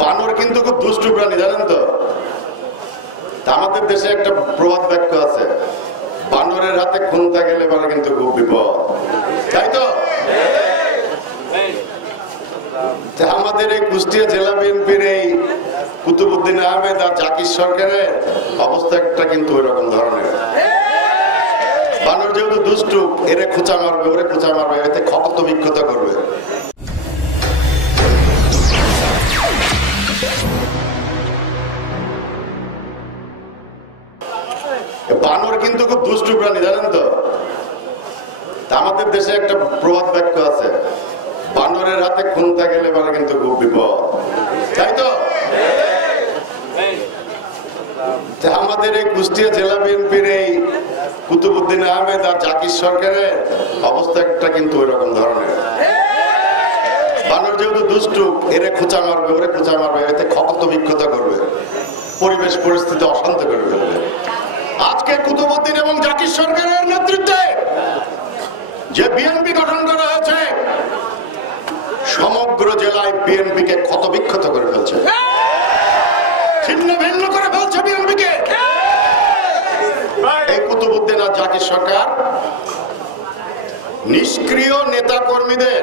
বানর কিন্তু খুব দুষ্টু প্রাণী, জানেন তো? আমাদের দেশে একটা প্রবাদ বাক্য আছে, বানরের হাতে খুন্তা গেলে পরে কিন্তু খুব বিপদ, তাই তো? আমাদের এই কুষ্টিয়া জেলা বিএনপির এই কুতুবউদ্দিন আহমেদ আর জাকির সরকারের অবস্থাটা কিন্তু ওই রকম ধরনের। বানর যেহেতু দুষ্টু, এরে খোঁচা মারবে, ওরে খোঁচা মারবে, এতে ক্ষত বিক্ষত করবে। বানর কিন্তু খুব দুষ্টু প্রাণী, জানেন তো? আমাদের দেশে একটা প্রবাদ বাক্য আছে, বানরের হাতে খুন্তা গেলে পরে কিন্তু খুব বিপদ, তাই তো? আমাদের এই কুষ্টিয়া জেলা বিএনপির এই কুতুবউদ্দিন আহমেদ আর জাকির সরকারের অবস্থাটা কিন্তু ওই রকম ধরনের। বানর যেহেতু দুষ্টু, এরে খোঁচা মারবে, ওরে খোঁচা মারবে, এতে ক্ষত বিক্ষত করবে, পরিবেশ পরিস্থিতি অশান্ত করে ফেলবে। আজকে কুতুবউদ্দিন এবং জাকির সরকারের নেতৃত্বে যে বিএনপি গঠন করা হয়েছে, সমগ্র জেলায় বিএনপি কে ক্ষত বিক্ষত করে ফেলছে, ছিন্ন ভিন্ন করে ফেলছে বিএনপি কে। এই কুতুবউদ্দিন আর জাকির সরকার নিষ্ক্রিয় নেতা কর্মীদের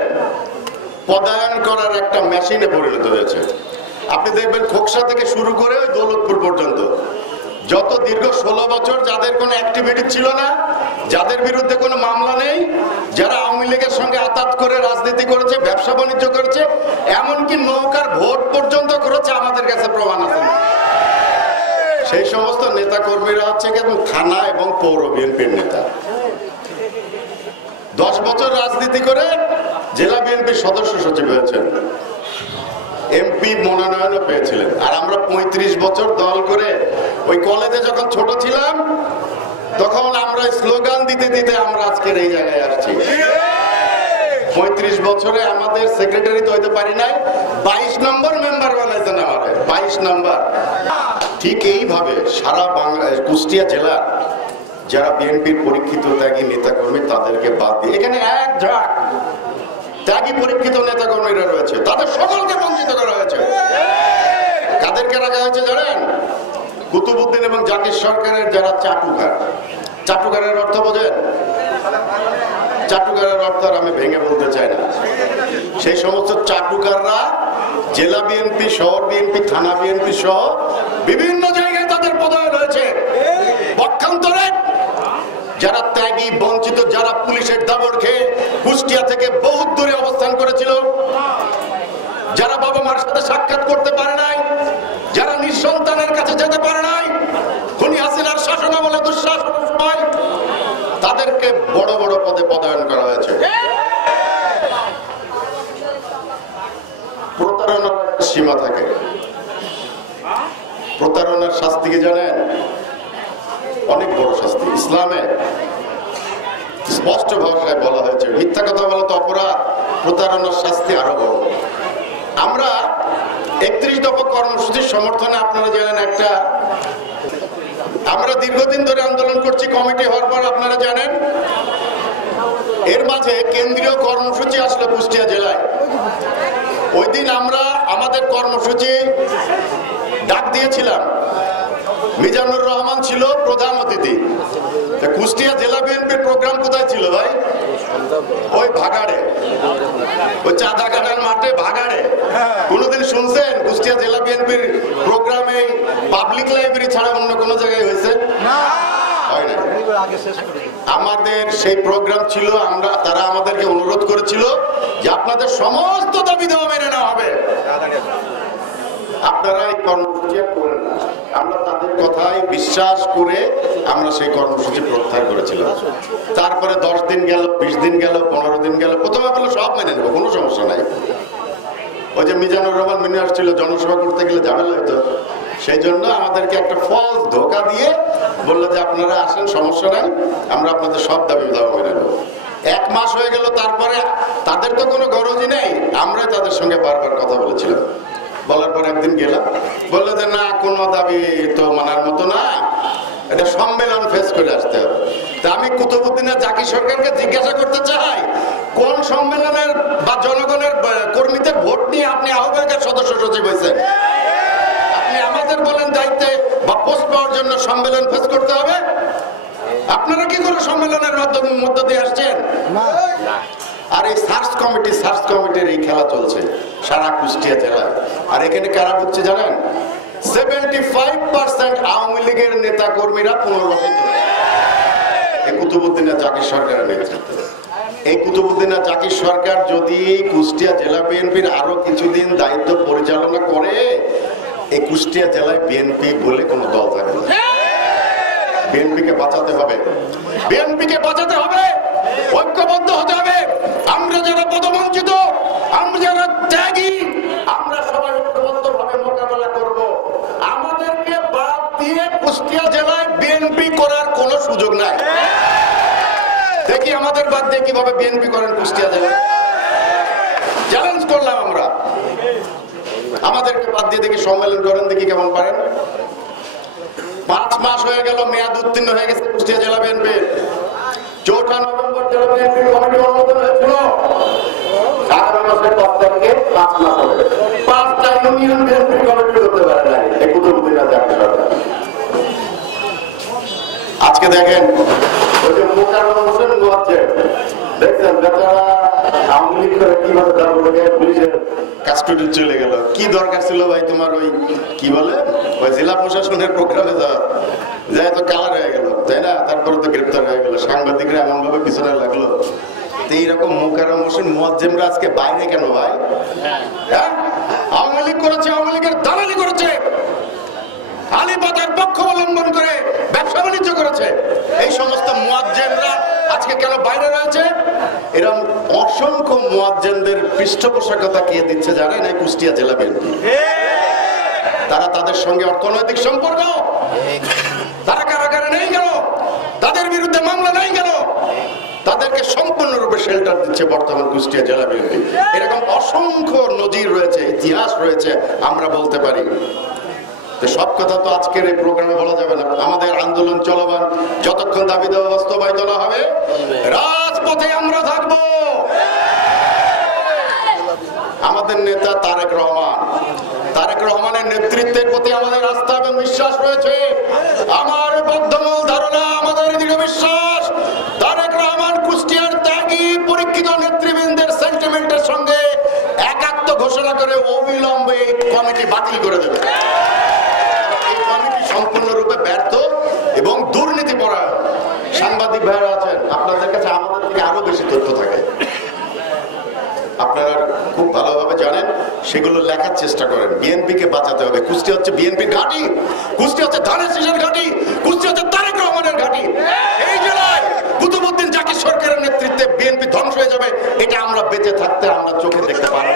পদায়ন করার একটা মেশিনে পরিণত হয়েছে। আপনি দেখবেন খোকসা থেকে শুরু করে ওই দৌলতপুর পর্যন্ত যত দীর্ঘ 16 বছর যাদের কোনো অ্যাক্টিভিটি ছিল না, যাদের বিরুদ্ধে কোনো মামলা নেই, যারা আওয়ামী লীগের সঙ্গে আতাত করে রাজনীতি করেছে, ব্যবসা বাণিজ্য করেছে, এমনকি নৌকার ভোট পর্যন্ত করেছে, আমাদের কাছে প্রমাণ আছে। সেই সমস্ত নেতা কর্মীরা হচ্ছে কিন্তু থানা এবং পৌর বিএনপির নেতা। 10 বছর রাজনীতি করে জেলা বিএনপির সদস্য সচিব হয়েছেন, এমপি মনোনয়নও পেয়েছিলেন। আর আমরা 35 বছর দল করে ওই কলেজে যখন ছোট ছিলাম, তখন আমরা স্লোগান দিতে দিতে আমরা আজকের এই জায়গায় আসছি। 35 বছরে আমাদের সেক্রেটারি তো হইতে পারি নাই, 22 নম্বর মেম্বার বানাইছেন আমাদের, 22 নম্বর। ঠিক এইভাবে সারা বাংলা কুষ্টিয়া জেলার যারা বিএনপির পরীক্ষিত ত্যাগী নেতাকর্মী, তাদেরকে বাদ দিয়ে এখানে এক ঝাঁক ত্যাগী পরীক্ষিত নেতাকর্মীরা রয়েছে, তাদের সকলকে বঞ্চিত করা হয়েছে। কাদেরকে রাখা হয়েছে জানেন? কুতুবউদ্দিন এবং জাকির সরকারের যারা চাটুকার। চাটুকারের অর্থ বোঝেন? চাটুকারের অর্থ আমি ভেঙে বলতে চাই না। সেই সমস্ত চাটুকাররা জেলা বিএনপি, শহর বিএনপি, থানা বিএনপি সহ বিভিন্ন জায়গায় তাদের পদায়ন হয়েছে। পক্ষান্তরে যারা ত্যাগী, বঞ্চিত, যারা পুলিশের দাবড় খেয়ে কুষ্টিয়া থেকে বহু দূরে অবস্থান করেছিল, যারা বাবা মার সাথে সাক্ষাৎ করতে পারে নাই, যারা নিঃসন্তানের কাছে যেতে পারে নাই, খুনি হাসিনার শাসনামলে দুঃশাসনের সময় তাদেরকে বড় বড় পদে পদায়ন করা হয়েছে। প্রতারণার সীমা থাকে। প্রতারণার শাস্তি কি জানেন? অনেক বড় শাস্তি। ইসলামে স্পষ্ট ভাষায় বলা হয়েছে, মিথ্যা কথা বলা তো অপরাধ, প্রতারণার শাস্তি আরো বড়। আমরা 31 দফা কর্মসূচির সমর্থনে আপনারা জানেন একটা, আমরা দীর্ঘদিন ধরে আন্দোলন করছি, কমিটি হওয়ার পর আপনারা জানেন এর মাঝে কেন্দ্রীয় কর্মসূচি আসলো কুষ্টিয়া জেলায়। ওই দিন আমরা আমাদের কর্মসূচি ডাক দিয়েছিলাম, মিজানুর রহমান ছিল প্রধান অতিথি। কুষ্টিয়া জেলা বিএনপির প্রোগ্রাম কোথায় ছিল ভাই? ওই ভাগাড়ে, ওই চাঁদা কাটার মাঠে ভাগাড়ে। কোনদিন শুনছেন কুষ্টিয়া জেলা বিএনপির প্রোগ্রামে পাবলিক লাইব্রেরি ছাড়া অন্য কোন জায়গায় হয়েছে? আমাদের সেই প্রোগ্রাম ছিল, তারা আমাদেরকে অনুরোধ করেছিল যে আপনাদের সমস্ত দাবি দেওয়া মেনে নেওয়া হবে, আপনারা এই কর্মসূচি করেন না। আমরা তাদের কথায় বিশ্বাস করে আমরা সেই কর্মসূচি প্রত্যাহার করেছিলাম। তারপরে 10 দিন গেল, 20 দিন গেল, 15 দিন গেল, প্রথমে বললো সব মেনে নেবো, কোনো সমস্যা নাই। ওই যে মিজানুর রহমান মেনে আসছিল, জনসভা করতে গেলে ঝামেলা হইতো, সেই জন্য আমাদেরকে একটা ফলস ধোকা দিয়ে বললো যে আপনারা আসেন, সমস্যা নাই, আমরা আপনাদের সব দাবি দাওয়া মেনে নেবো। 1 মাস হয়ে গেল, তারপরে তাদের তো কোনো গরজই নেই, আমরাই তাদের সঙ্গে বারবার কথা বলেছিলাম। বলার পর একদিন গেলাম, বললো যে না, কোনো দাবি তো মানার মতো না, এটা সম্মেলন ফেস করে আসতে হবে। তা আমি কুতুবউদ্দিনের জাকির সরকারকে জিজ্ঞাসা করতে চাই, কোন সম্মেলনের বা জনগণের কর্মীদের ভোট নিয়ে আপনি আহ্বায়কের সদস্য সচিব হয়েছেন? সম্মেলন ফেস করতে হবে? আপনারা কি করে সম্মেলনের মধ্য দিয়ে আসছেন? আর এই সার্চ কমিটির এই খেলা চলছে সারা কুষ্টিয়া জেলায়। আর এখানে কারা হচ্ছে জানেন? 75% আওয়ামী লীগের নেতা কর্মীরা পুনর্বাসিত। এই কুতুবুদ্দিন জাকির সরকারের নেতৃত্বে। এই কুতুবুদ্দিন জাকির সরকার যদি কুষ্টিয়া জেলা বিএনপির আরো কিছুদিন দায়িত্ব পরিচালনা করে, এই কুষ্টিয়া জেলায় বিএনপি বলে কোনো দল থাকবে না। বিএনপিকে বাঁচাতে হবে, বিএনপিকে বাঁচাতে হবে, ঐক্যবদ্ধ হতে হবে। আমরা যারা পদবঞ্চিত, আমরা যারা ত্যাগী, আমরা সবাই ঐক্যবদ্ধভাবে মোকাবেলা করব। আমাদেরকে বাদ দিয়ে কুষ্টিয়া জেলায় বিএনপি করার কোনো সুযোগ নাই। দেখি আমাদের বাদ দিয়ে কিভাবে বিএনপি করেন কুষ্টিয়া জেলায়। চ্যালেঞ্জ করলাম আমরা, আমাদেরকে বাদ দিয়ে দেখি সম্মেলন করেন, দেখি কেমন পারেন। 5 মাস হয়ে গেল, মেয়াদ উত্তীর্ণ হয়ে গেছে কুষ্টিয়া জেলা বিএনপি। 4 নভেম্বর জেলা বিএনপি কমিটি অনুমোদন হয়েছিল। আগামী মাসের 10 তারিখে 5 মাস হবে। 5টা ইউনিয়ন বিএনপি কমিটি করতে পারে নাই এই কুতুবুদ্দিন জাকির সরকার। আজকে দেখেন ওই যে মোকাররম হোসেন মুয়াজ্জেম, দেখছেন বেচারা আওয়ামী লীগ করে কিভাবে তারপরে পুলিশের কাস্টডি চলে গেল। কি দরকার ছিল ভাই তোমার ওই কি বলে ওই জেলা প্রশাসনের প্রোগ্রামে যাই তো কালার হয়ে গেল, তাই না? তারপরে তো গ্রেপ্তার হয়ে গেল, সাংবাদিকরা এমন ভাবে পিছনে লাগলো। তো এইরকম মোকাররম হোসেন মুয়াজ্জেমরা আজকে বাইরে কেন ভাই? হ্যাঁ, আওয়ামী লীগ করেছে, আওয়ামী লীগের দালালি করেছে, আলীবাজার পক্ষ অবলম্বন করে ব্যবসা বাণিজ্য করেছে। এই সমস্ত মুয়াজ্জেমরা আজকে কেন বাইরে রয়েছে? এরকম অসংখ্য মুয়াজ্জেমদের পৃষ্ঠপোষকতা কে দিচ্ছে জানেন? এই কুষ্টিয়া জেলা বিএনপি। তারা তাদের সঙ্গে অর্থনৈতিক সম্পর্ক, তারা কারাগারে নেই কেন? তাদের বিরুদ্ধে মামলা নেই কেন? তাদেরকে সম্পূর্ণরূপে শেল্টার দিচ্ছে বর্তমান কুষ্টিয়া জেলা বিএনপি। এরকম অসংখ্য নজির রয়েছে, ইতিহাস রয়েছে, আমরা বলতে পারি। সব কথা তো আজকের এই প্রোগ্রামে বলা যাবে না। আমাদের আন্দোলন চলমান, যতক্ষণ দাবি দেওয়া বাস্তবায়িত না হবে রাজপথে আমরা থাকব। আমাদের নেতা তারেক রহমানের নেতৃত্বের প্রতি আমাদের আস্থা এবং বিশ্বাস রয়েছে। আমার বদ্ধমূল ধারণা, আমাদের দৃঢ় বিশ্বাস, তারেক রহমান কুষ্টিয়ার ত্যাগী পরীক্ষিত নেতৃবৃন্দের সেন্টিমেন্টের সঙ্গে একাত্ম ঘোষণা করে অবিলম্বে এই কমিটি বাতিল করে দেবে। সম্পূর্ণরূপে ব্যর্থ এবং দুর্নীতি পরায়ণ। সাংবাদিক ভাইরা আছেন, আপনাদের কাছে আমাদের থেকে আরো বেশি তথ্য থাকে, আপনারা খুব ভালোভাবে জানেন, সেগুলো লেখার চেষ্টা করেন। বিএনপিকে বাঁচাতে হবে। কুষ্টিয়া হচ্ছে বিএনপির ঘাঁটি, কুষ্টিয়া হচ্ছে ধানের শীষের ঘাঁটি, কুষ্টিয়া হচ্ছে তারেক রহমানের ঘাঁটি। এই জেলায় কুতুবুদ্দিন জাকির সরকারের নেতৃত্বে বিএনপি ধ্বংস হয়ে যাবে, এটা আমরা বেঁচে থাকতে আমরা চোখে দেখতে পারি।